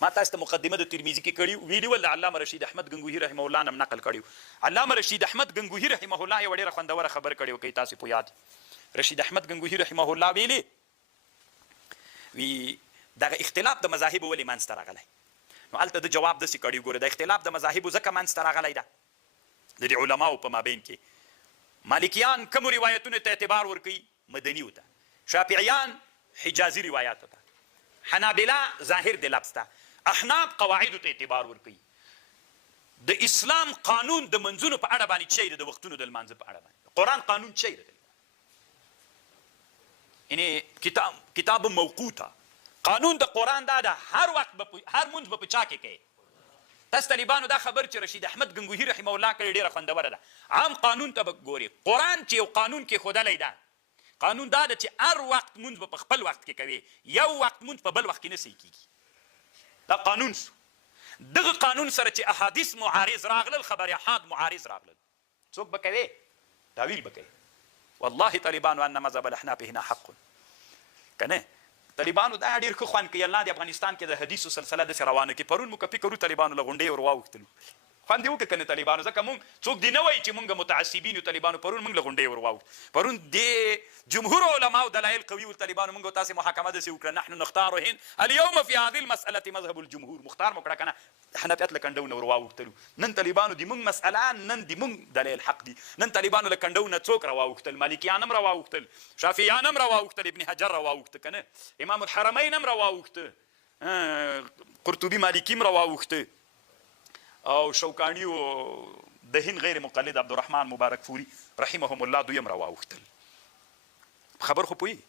ما تاسو ته مقدمه د ترمذي کې کړی ویلي ول علامه رشید احمد غنگوهی رحمه الله نم نقل کړیو علامه رشید احمد غنگوهی رحمه الله یو ډیره خوندوره خبر کړیو کې تاسو په یاد رشید احمد غنگوهی رحمه الله ویلي وی دغه اختلاف د مذاهب ولې منځ ته راغلی نو هلته د جواب داسې کړی ګوره د اختلاف د مذاهبو ځکه منځ ته راغلی ده د دې علماو په مابین کې مالکیان کومو روایتونو ته اعتبار ورکوي مدنیو ته شافعیان حجازي روایاتو ته حنابله ظاهر د لفظ ته احناف قواعدو ته اعتبار ورکوي د اسلام قانون د منځونو په اړه باندې چی د وختونو د لمانځه په اړه باندې قرآن قانون چی دی یعنی کتاب موقوته قانون د قرآن دا ده هر وخت هر مونځ به په چا کې کوي تاسو طالبانو دا خبر چې رشید احمد غنگوهی رحمه الله کړی ډېره خوندوره ده عام قانون ته به ګوري قرآن چې یو قانون کې ښودلی ده قانون دا ده چې هر وخت مونځ به په خپل وخت کې کوي یو وخت مونځ په بل وخت کې نه صحیح کېږي دا قانون سو دغه قانون سره چې احادیث معارض راغلل خبر احاد معارض راغلل څوک به کوي تاویل به کوي والله طالبانو ان مذهب الاحناف هنا حق کنه طالبانو دا ډېر ښه خوند کوي الله د افغانستان کې د حدیثو سلسله داسې روانه کړي پرون موږ فکر وکړو طالبانو له غونډې ور واوښتلو خوند یې وکړه که نه طالبانو ځکه موږ څوک دې نه وایي چې موږ متعصبین یو طالبانو پرون موږ له غونډې ور واوښت پرون د جمهور علماو دلایل قوي ول طالبانو موږ تاسې محاکمه داسې وکړه نحن نختار هند اليوم في هذه المسألة مذهب الجمهور مختار مو کړه که نه حنفیت له کنډو نه ور واوښتلو نن طالبانو د موږ مسأله نن د موږ دلیل حق دي نن طالبانو له کنډو نه څوک را واوښتل مالکیان هم را واوښتل شافعیان هم را واوښتل ابن حجر را واوښته که نه امام الحرمین هم را واوښته قرطبي مالکي هم را واوښته او شوکاني و د هند غیر مقلد عبدالرحمن مبارک فوري رحمهم الله دوی هم را واوښتل خبر خو پوهېږي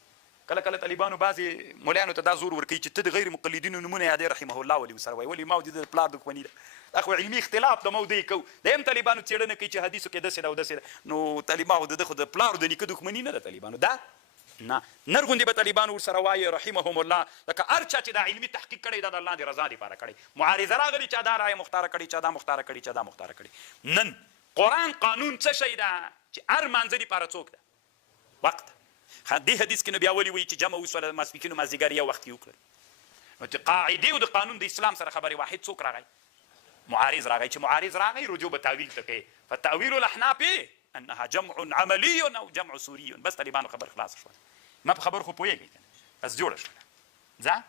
کله کله طالبانو بعضې مولیانو ته دا زور ورکوي چې ته د غیر مقلدینو نومونه یادې رحمه الله ولې ورسره وایي ولې ما د پلار دښمني ده دا خو علمي اختلاف د مو دی کوو د هم طالبانو څېړنه کوي چې حدیثو کې داسې ده او داسې ده نو طالبانو د ده خو د پلارو د نیکه دښمني نه ده طالبانو دا نه نر غوندې به طالبانو ورسره وایي رحمهم الله لکه هر چا چې دا علمي تحقیق کړی دا د الله د رضا دپاره کړی معارضه راغلي چا دا رایه مختاره کړې چا دا مختاره کړې چا دا مختاره کړې نن قرآن قانون څه شی ده چې هر مانځه دپاره څوک ده وقت دې حدیث کې نو بیا ولې وایي چې جمع وسوله د ماسپښین و مازدیګر یو وخت یې وکړل نو چې قاعدې او د قانون د اسلام سره خبرې واحد څوک راغی معارض راغی چې معارض راغی رجوع به تاویل ته کوي فتاویل الاحناف انها جمع عملی او جمع سوری بس طالبانو خبر خلاص شوه ما په خبر خو پوهېږئ بس جوړه شوه ځه